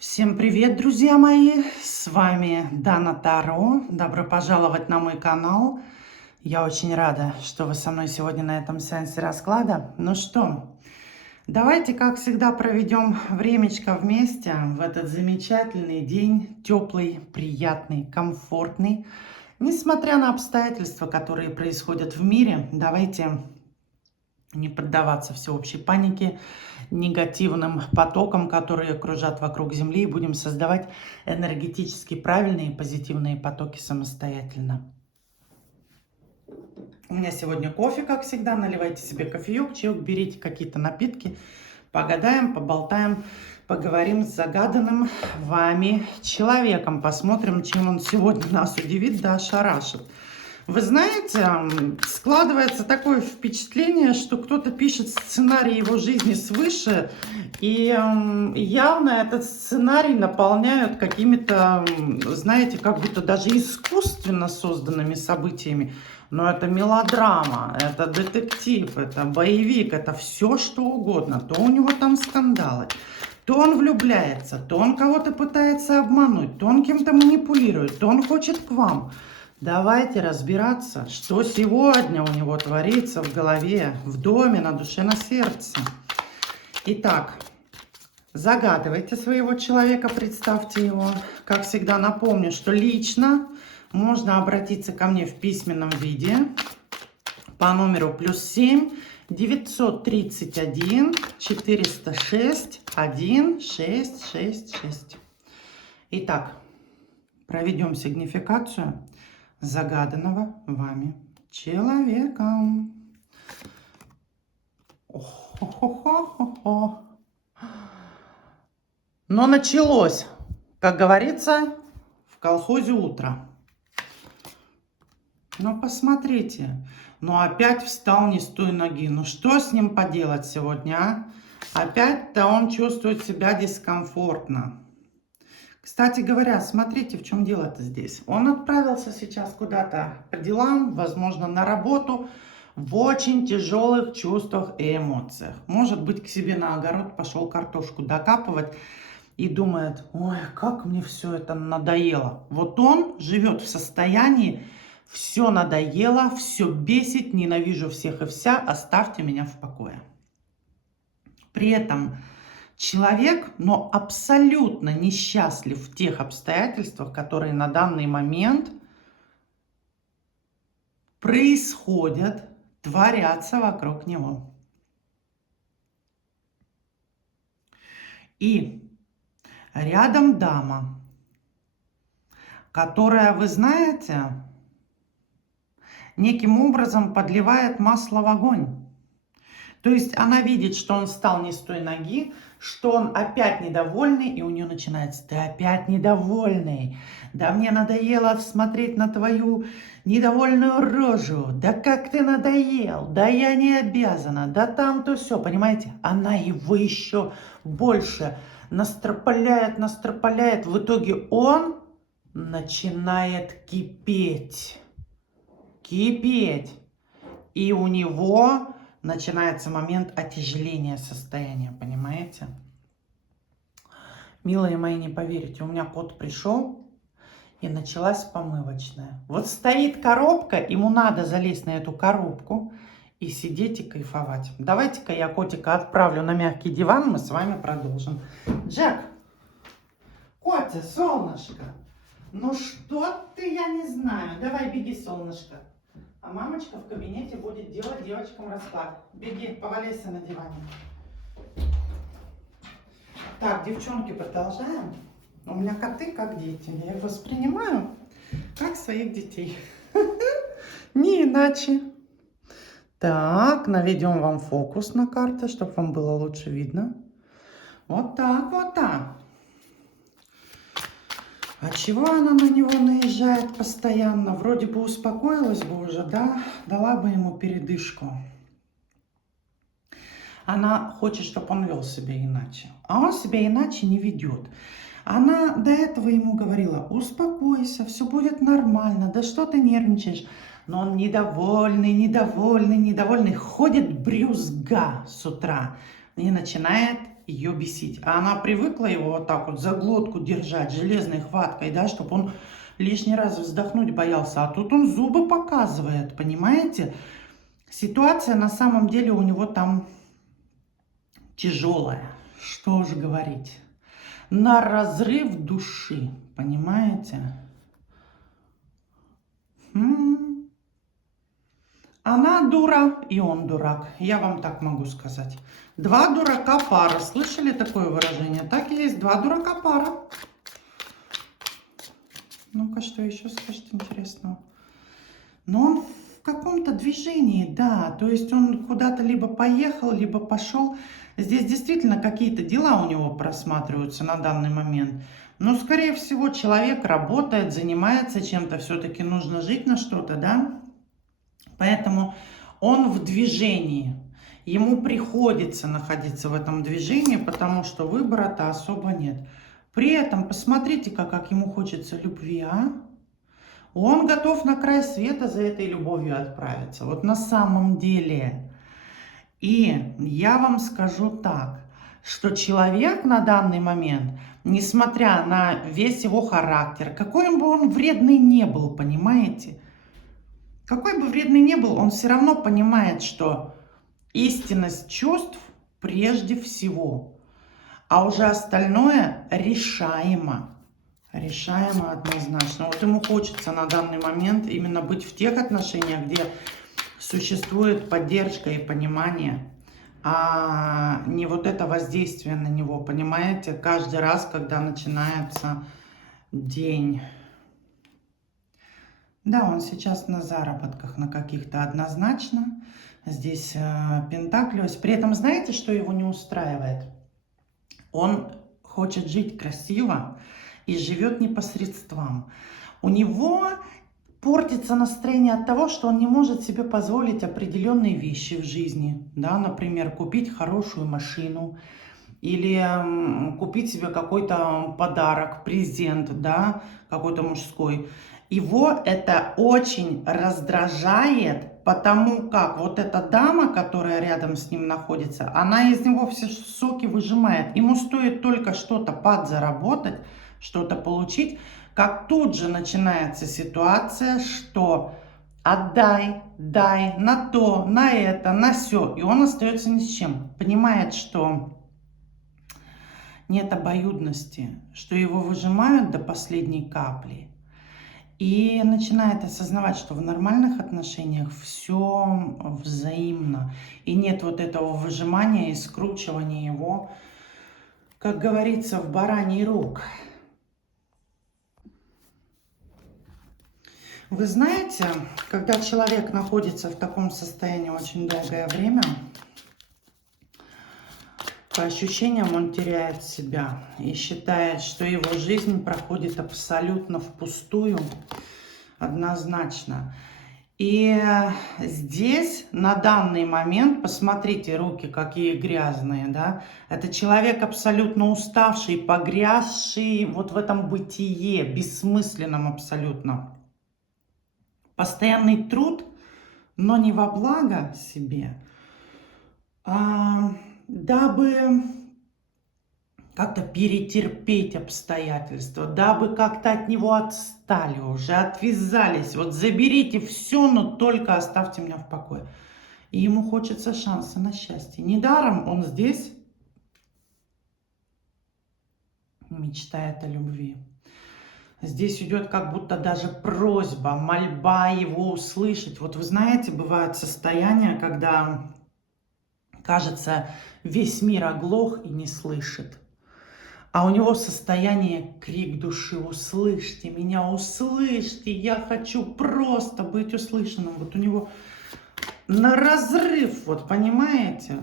Всем привет, друзья мои! С вами Дана Таро. Добро пожаловать на мой канал. Я очень рада, что вы со мной сегодня на этом сеансе расклада. Ну что, давайте, как всегда, проведем времечко вместе в этот замечательный день, теплый, приятный, комфортный. Несмотря на обстоятельства, которые происходят в мире, давайте не поддаваться всеобщей панике, негативным потокам, которые кружат вокруг Земли, и будем создавать энергетически правильные и позитивные потоки самостоятельно. У меня сегодня кофе, как всегда. Наливайте себе кофеек, чаек, берите какие-то напитки, погадаем, поболтаем, поговорим с загаданным вами человеком. Посмотрим, чем он сегодня нас удивит да ошарашит. Вы знаете, складывается такое впечатление, что кто-то пишет сценарий его жизни свыше, и явно этот сценарий наполняют какими-то, знаете, как будто даже искусственно созданными событиями. Но это мелодрама, это детектив, это боевик, это все что угодно. То у него там скандалы, то он влюбляется, то он кого-то пытается обмануть, то он кем-то манипулирует, то он хочет к вам. Давайте разбираться, что сегодня у него творится в голове, в доме, на душе, на сердце. Итак, загадывайте своего человека, представьте его. Как всегда, напомню, что лично можно обратиться ко мне в письменном виде по номеру +7 931 406 1666. Итак, проведем сигнификацию загаданного вами человека. О-хо-хо-хо-хо. Но началось, как говорится, в колхозе утро. Ну, посмотрите. Ну, опять встал не с той ноги. Ну, что с ним поделать сегодня, а? Опять-то он чувствует себя дискомфортно. Кстати говоря, смотрите, в чем дело-то здесь. Он отправился сейчас куда-то по делам, возможно, на работу, в очень тяжелых чувствах и эмоциях. Может быть, к себе на огород пошел картошку докапывать и думает: ой, как мне все это надоело. Вот он живет в состоянии: все надоело, все бесит, ненавижу всех и вся, оставьте меня в покое. При этом человек, но абсолютно несчастлив в тех обстоятельствах, которые на данный момент происходят, творятся вокруг него. И рядом дама, которая, вы знаете, неким образом подливает масло в огонь. То есть она видит, что он встал не с той ноги, что он опять недовольный, и у нее начинается: ты опять недовольный, да мне надоело смотреть на твою недовольную рожу, да как ты надоел, да я не обязана, да там-то все, понимаете? Она его еще больше настропаляет, в итоге он начинает кипеть, и у него начинается момент отяжеления состояния, понимаете? Милые мои, не поверите, у меня кот пришел, и началась помывочная. Вот стоит коробка, ему надо залезть на эту коробку и сидеть и кайфовать. Давайте-ка я котика отправлю на мягкий диван, мы с вами продолжим. Джек, котя, солнышко, ну что ты, я не знаю. Давай, беги, солнышко. А мамочка в кабинете будет делать девочкам расклад. Беги, поваляйся на диване. Так, девчонки, продолжаем. У меня коты как дети. Я их воспринимаю как своих детей. Не иначе. Так, наведем вам фокус на карты, чтобы вам было лучше видно. Вот так, вот так. А чего она на него наезжает постоянно? Вроде бы успокоилась бы уже, да? Дала бы ему передышку. Она хочет, чтобы он вел себя иначе. А он себя иначе не ведет. Она до этого ему говорила: успокойся, все будет нормально, да что ты нервничаешь? Но он недовольный, ходит брюзга с утра и начинает ее бесить. А она привыкла его вот так вот за глотку держать железной хваткой, да, чтобы он лишний раз вздохнуть боялся. А тут он зубы показывает, понимаете? Ситуация на самом деле у него там тяжелая. Что же говорить? На разрыв души, понимаете? Она дура, и он дурак. Я вам так могу сказать. Два дурака пара. Слышали такое выражение? Так и есть. Два дурака пара. Ну-ка, что еще скажет интересного? Но он в каком-то движении, да. То есть он куда-то либо поехал, либо пошел. Здесь действительно какие-то дела у него просматриваются на данный момент. Но, скорее всего, человек работает, занимается чем-то. Все-таки нужно жить на что-то, да? Поэтому он в движении. Ему приходится находиться в этом движении, потому что выбора-то особо нет. При этом посмотрите-ка, как ему хочется любви, а? Он готов на край света за этой любовью отправиться. Вот на самом деле. И я вам скажу так, что человек на данный момент, несмотря на весь его характер, какой бы он вредный не был, понимаете? Какой бы вредный ни был, он все равно понимает, что истинность чувств прежде всего, а уже остальное решаемо. Решаемо однозначно. Вот ему хочется на данный момент именно быть в тех отношениях, где существует поддержка и понимание, а не вот это воздействие на него, понимаете, каждый раз, когда начинается день. Да, он сейчас на заработках, на каких-то однозначно. Здесь Пентаклиус. При этом знаете, что его не устраивает? Он хочет жить красиво и живет непосредством. У него портится настроение от того, что он не может себе позволить определенные вещи в жизни. Да? Например, купить хорошую машину или купить себе какой-то подарок, презент, да, какой-то мужской. Его это очень раздражает, потому как вот эта дама, которая рядом с ним находится, она из него все соки выжимает. Ему стоит только что-то подзаработать, что-то получить, как тут же начинается ситуация, что отдай, дай на то, на это, на сё, и он остается ни с чем. Понимает, что нет обоюдности, что его выжимают до последней капли. И начинает осознавать, что в нормальных отношениях все взаимно. И нет вот этого выжимания и скручивания его, как говорится, в бараний рог. Вы знаете, когда человек находится в таком состоянии очень долгое время, по ощущениям он теряет себя и считает, что его жизнь проходит абсолютно впустую, однозначно. И здесь на данный момент, посмотрите, руки какие грязные, да, это человек абсолютно уставший, погрязший вот в этом бытие, бессмысленном абсолютно. Постоянный труд, но не во благо себе, дабы как-то перетерпеть обстоятельства, дабы как-то от него отстали уже, отвязались. Вот заберите все, но только оставьте меня в покое. И ему хочется шанса на счастье. Недаром он здесь мечтает о любви. Здесь идет как будто даже просьба, мольба его услышать. Вот вы знаете, бывают состояния, когда, кажется, весь мир оглох и не слышит. А у него состояние крик души: услышьте меня, услышьте, я хочу просто быть услышанным. Вот у него на разрыв, вот понимаете,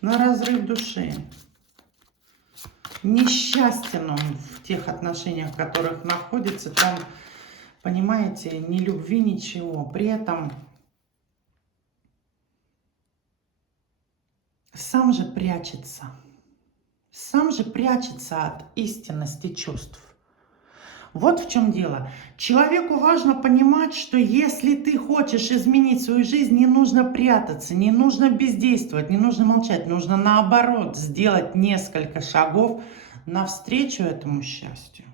на разрыв души. Несчастен он в тех отношениях, в которых находится, там, понимаете, ни любви, ничего. При этом сам же прячется от истинности чувств. Вот в чем дело. Человеку важно понимать, что если ты хочешь изменить свою жизнь, не нужно прятаться, не нужно бездействовать, не нужно молчать. Нужно наоборот сделать несколько шагов навстречу этому счастью.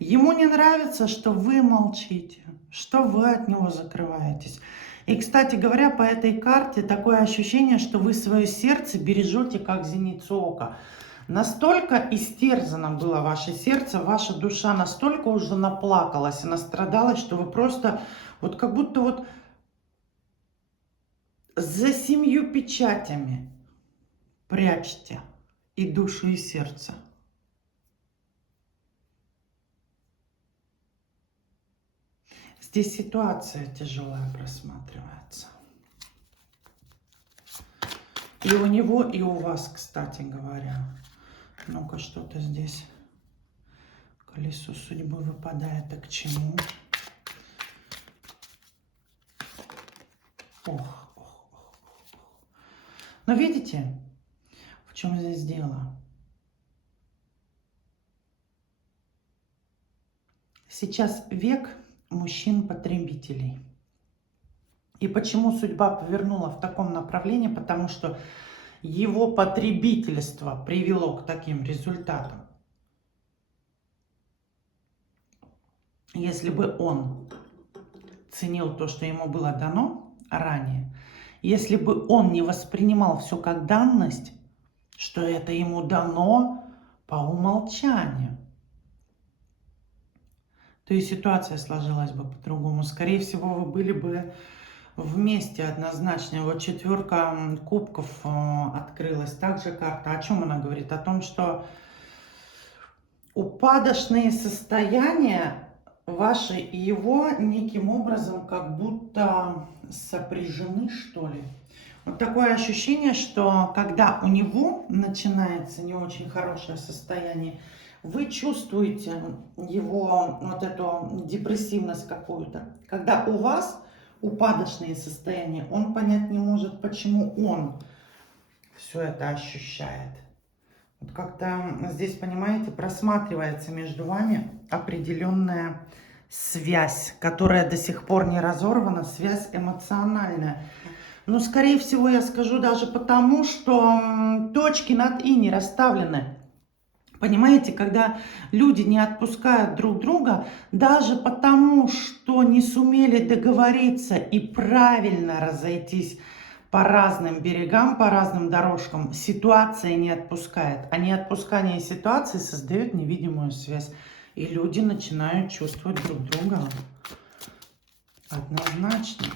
Ему не нравится, что вы молчите, что вы от него закрываетесь. И, кстати говоря, по этой карте такое ощущение, что вы свое сердце бережете как зеницу ока. Настолько истерзано было ваше сердце, ваша душа настолько уже наплакалась и настрадалась, что вы просто вот как будто вот за 7 печатями прячете и душу, и сердце. Здесь ситуация тяжелая просматривается. И у него, и у вас, кстати говоря. Ну-ка, что-то здесь. Колесо судьбы выпадает. А к чему? Ох, ох, ох, ох. Но видите, в чем здесь дело? Сейчас век мужчин-потребителей. И почему судьба повернула в таком направлении? Потому что его потребительство привело к таким результатам. Если бы он ценил то, что ему было дано ранее, если бы он не воспринимал все как данность, что это ему дано по умолчанию, то и ситуация сложилась бы по-другому. Скорее всего, вы были бы вместе однозначно. Вот 4 кубков открылась. Также карта. О чем она говорит? О том, что упадочные состояния ваши и его неким образом как будто сопряжены, что ли. Вот такое ощущение, что когда у него начинается не очень хорошее состояние, вы чувствуете его вот эту депрессивность какую-то. Когда у вас упадочные состояния, он понять не может, почему он все это ощущает. Вот как-то здесь, понимаете, просматривается между вами определенная связь, которая до сих пор не разорвана, связь эмоциональная. Но, скорее всего, я скажу даже потому, что точки над «и» не расставлены. Понимаете, когда люди не отпускают друг друга, даже потому, что не сумели договориться и правильно разойтись по разным берегам, по разным дорожкам, ситуация не отпускает. А неотпускание ситуации создает невидимую связь. И люди начинают чувствовать друг друга. Однозначно.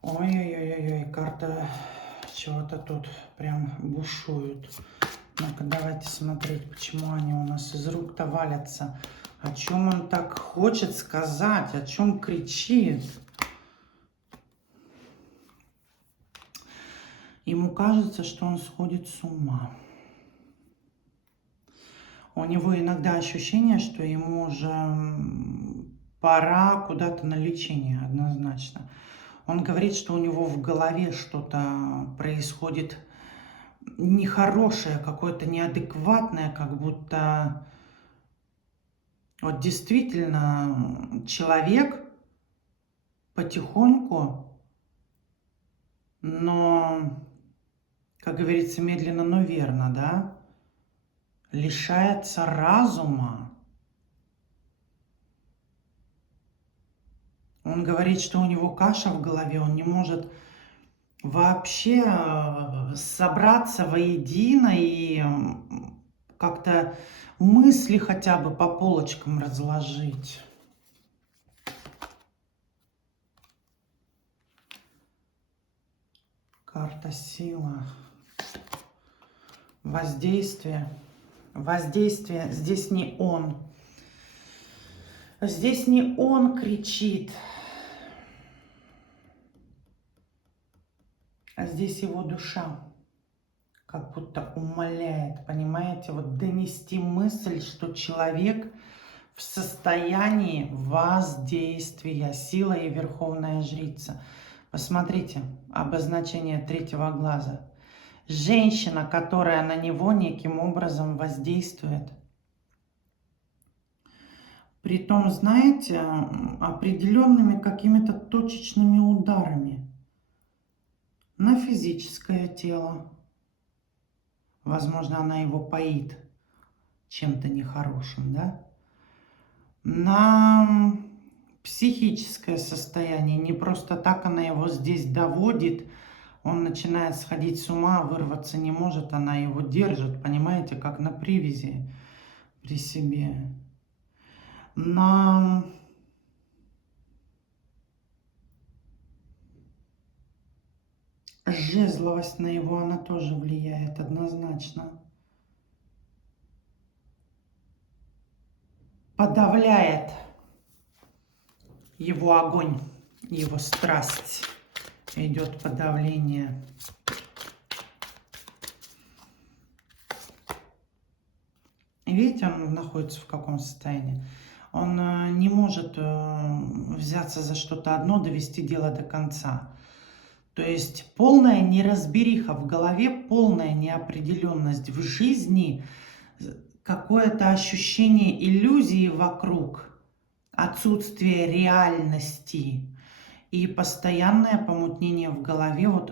Ой-ой-ой-ой, карта чего-то тут прям бушует. Ну-ка, давайте смотреть, почему они у нас из рук-то валятся. О чем он так хочет сказать, о чем кричит. Ему кажется, что он сходит с ума. У него иногда ощущение, что ему уже пора куда-то на лечение, однозначно. Он говорит, что у него в голове что-то происходит нехорошее, какое-то неадекватное, как будто вот действительно человек потихоньку, но, как говорится, медленно, но верно, да, лишается разума. Он говорит, что у него каша в голове, он не может вообще собраться воедино и как-то мысли хотя бы по полочкам разложить. Карта сила. Воздействие. Воздействие. Здесь не он. Здесь не он кричит. А здесь его душа как будто умоляет, понимаете, вот донести мысль, что человек в состоянии воздействия, сила и верховная жрица. Посмотрите, обозначение 3-го глаза. Женщина, которая на него неким образом воздействует. Притом, знаете, определенными какими-то точечными ударами на физическое тело. Возможно, она его поит чем-то нехорошим, да? На психическое состояние. Не просто так она его здесь доводит. Он начинает сходить с ума, вырваться не может. Она его держит, понимаете, как на привязи при себе. На жезловость на его она тоже влияет однозначно. Подавляет его огонь, его страсть. Идет подавление. Видите, он находится в каком состоянии? Он не может взяться за что-то одно, довести дело до конца. То есть полная неразбериха в голове, полная неопределенность в жизни, какое-то ощущение иллюзии вокруг, отсутствие реальности и постоянное помутнение в голове, вот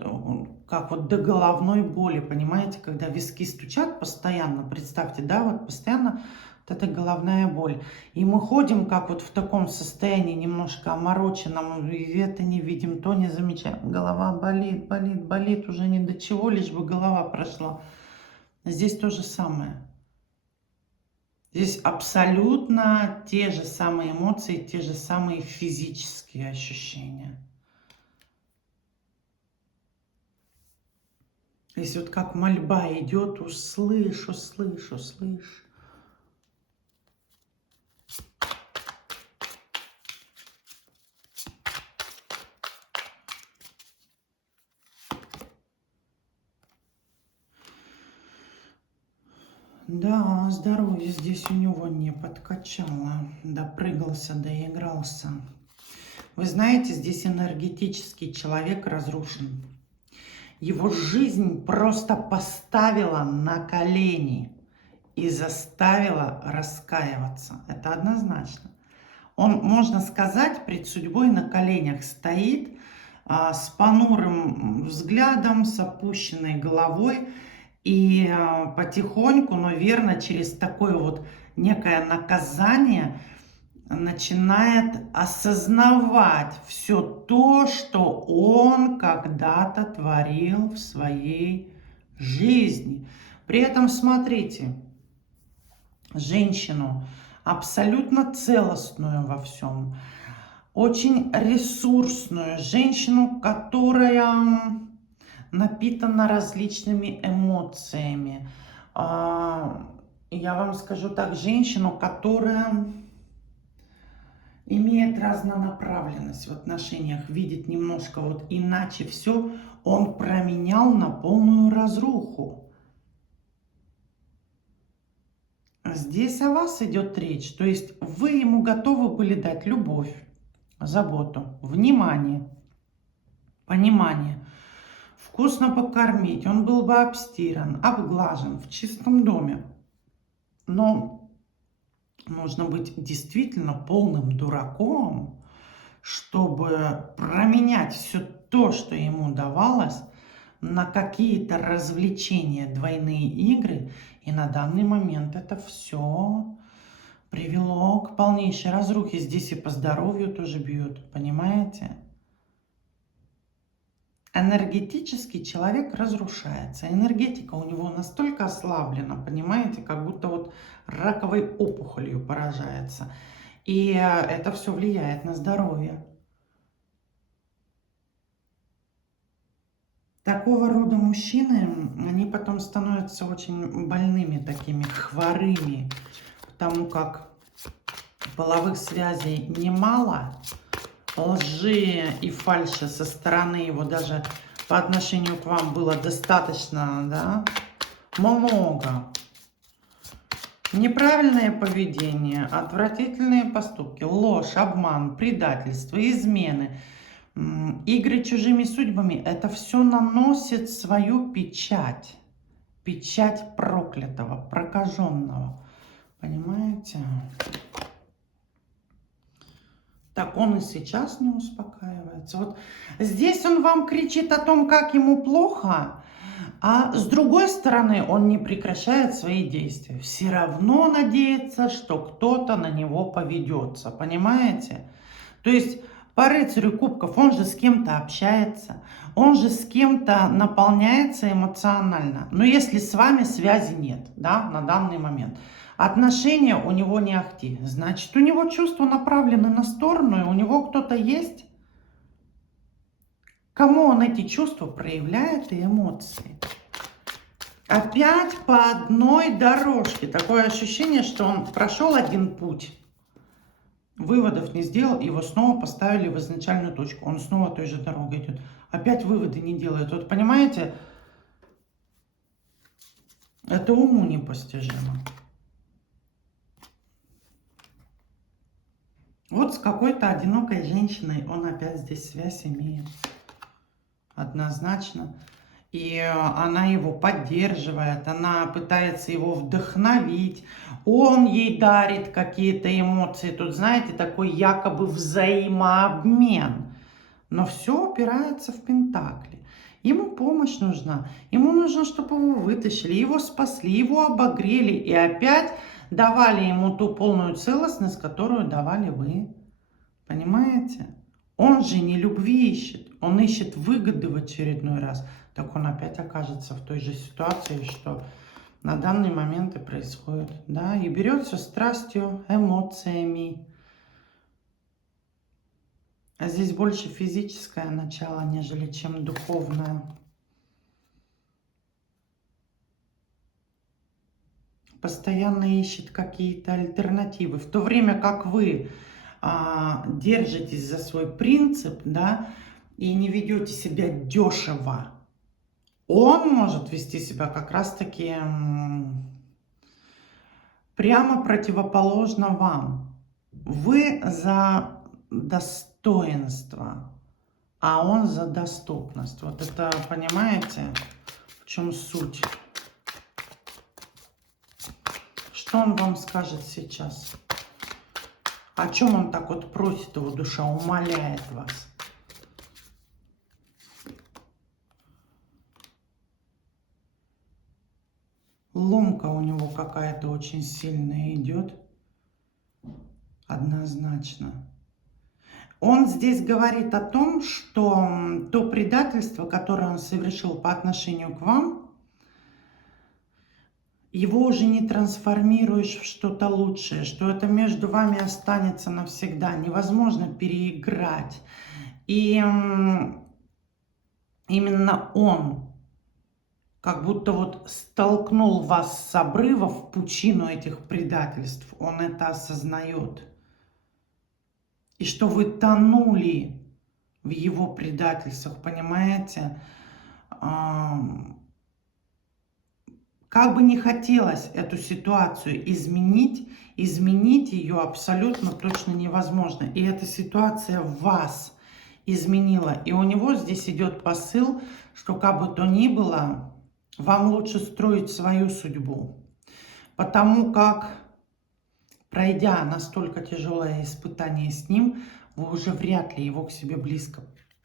как вот до головной боли, понимаете, когда виски стучат постоянно, представьте, да, вот постоянно вот эта головная боль. И мы ходим как вот в таком состоянии немножко омороченном, и это не видим, то не замечаем. Голова болит, болит, болит, уже ни до чего, лишь бы голова прошла. Здесь то же самое. Здесь абсолютно те же самые эмоции, те же самые физические ощущения. Здесь вот как мольба идет, услышь, услышь, услышь. Да, здоровье здесь у него не подкачало, допрыгался, доигрался. Вы знаете, здесь энергетический человек разрушен. Его жизнь просто поставила на колени и заставила раскаиваться. Это однозначно. Он, можно сказать, пред судьбой на коленях стоит, с понурым взглядом, с опущенной головой. И потихоньку, но верно, через такое вот некое наказание начинает осознавать все то, что он когда-то творил в своей жизни. При этом смотрите, женщину абсолютно целостную во всем, очень ресурсную, женщину, которая напитана различными эмоциями. Я вам скажу так, женщину, которая имеет разнонаправленность в отношениях, видит немножко вот иначе все, он променял на полную разруху. Здесь о вас идет речь, то есть вы ему готовы были дать любовь, заботу, внимание, понимание, вкусно покормить, он был бы обстиран, обглажен, в чистом доме. Но нужно быть действительно полным дураком, чтобы променять все то, что ему давалось, на какие-то развлечения, двойные игры. И на данный момент это все привело к полнейшей разрухе. Здесь и по здоровью тоже бьют, понимаете? Энергетически человек разрушается. Энергетика у него настолько ослаблена, понимаете, как будто вот раковой опухолью поражается. И это все влияет на здоровье. Такого рода мужчины, они потом становятся очень больными, такими хворыми, потому как половых связей немало, лжи и фальши со стороны его даже по отношению к вам было достаточно, да, много. Неправильное поведение, отвратительные поступки, ложь, обман, предательство, измены. Игры чужими судьбами, это все наносит свою печать. Печать проклятого, прокаженного. Понимаете? Так он и сейчас не успокаивается. Вот здесь он вам кричит о том, как ему плохо, а с другой стороны он не прекращает свои действия. Все равно надеется, что кто-то на него поведется. Понимаете? То есть по рыцарю кубков он же с кем-то общается, он же с кем-то наполняется эмоционально. Но если с вами связи нет, да, на данный момент, отношения у него не ахти, значит у него чувства направлены на сторону, и у него кто-то есть, кому он эти чувства проявляет и эмоции. Опять по одной дорожке. Такое ощущение, что он прошел один путь. Выводов не сделал, его снова поставили в изначальную точку. Он снова той же дорогой идет. Опять выводы не делает. Вот понимаете, это уму непостижимо. Вот с какой-то одинокой женщиной он опять здесь связь имеет. Однозначно. И она его поддерживает, она пытается его вдохновить, он ей дарит какие-то эмоции. Тут, знаете, такой якобы взаимообмен. Но все упирается в пентакли. Ему помощь нужна. Ему нужно, чтобы его вытащили, его спасли, его обогрели. И опять давали ему ту полную целостность, которую давали вы. Понимаете? Он же не любви ищет. Он ищет выгоды в очередной раз. Так он опять окажется в той же ситуации, что на данный момент и происходит. Да? И берется страстью, эмоциями. А здесь больше физическое начало, нежели чем духовное. Постоянно ищет какие-то альтернативы. В то время как вы держитесь за свой принцип, да, и не ведете себя дешево, он может вести себя как раз-таки прямо противоположно вам. Вы за достоинство, а он за доступность. Вот это, понимаете, в чем суть? Что он вам скажет сейчас? О чем он так вот просит, его душа, умоляет вас? Ломка у него какая-то очень сильная идет. Однозначно. Он здесь говорит о том, что то предательство, которое он совершил по отношению к вам, его уже не трансформируешь в что-то лучшее, что это между вами останется навсегда, невозможно переиграть. И именно он как будто вот столкнул вас с обрыва в пучину этих предательств. Он это осознает. И что вы тонули в его предательствах, понимаете? Как бы не хотелось эту ситуацию изменить, изменить ее абсолютно точно невозможно. И эта ситуация вас изменила. И у него здесь идет посыл, что как бы то ни было, вам лучше строить свою судьбу. Потому как, пройдя настолько тяжелое испытание с ним, вы уже вряд ли его к себе близко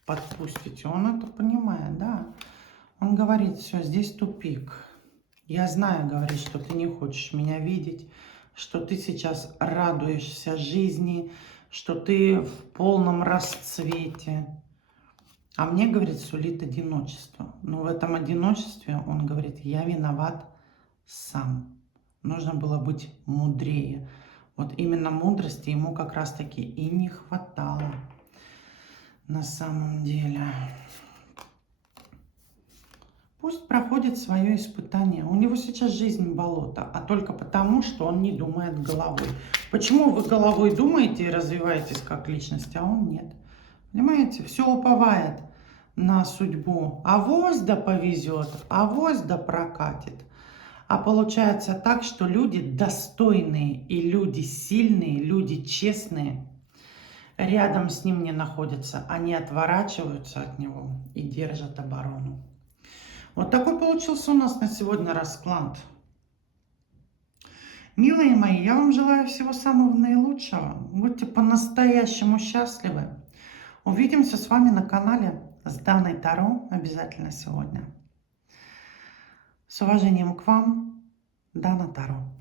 подпустите. Он это понимает, да. Он говорит, все, здесь тупик. Я знаю, говорит, что ты не хочешь меня видеть, что ты сейчас радуешься жизни, что ты в полном расцвете. А мне, говорит, сулит одиночество. Но в этом одиночестве он говорит, я виноват сам. Нужно было быть мудрее. Вот именно мудрости ему как раз-таки и не хватало на самом деле. Пусть проходит свое испытание. У него сейчас жизнь болото, а только потому, что он не думает головой. Почему вы головой думаете и развиваетесь как личность, а он нет? Понимаете, все уповает на судьбу. Авось да повезет, авось да прокатит. А получается так, что люди достойные и люди сильные, люди честные, рядом с ним не находятся, они отворачиваются от него и держат оборону. Вот такой получился у нас на сегодня расклад. Милые мои, я вам желаю всего самого наилучшего. Будьте по-настоящему счастливы. Увидимся с вами на канале с Даной Таро обязательно сегодня. С уважением к вам, Дана Таро.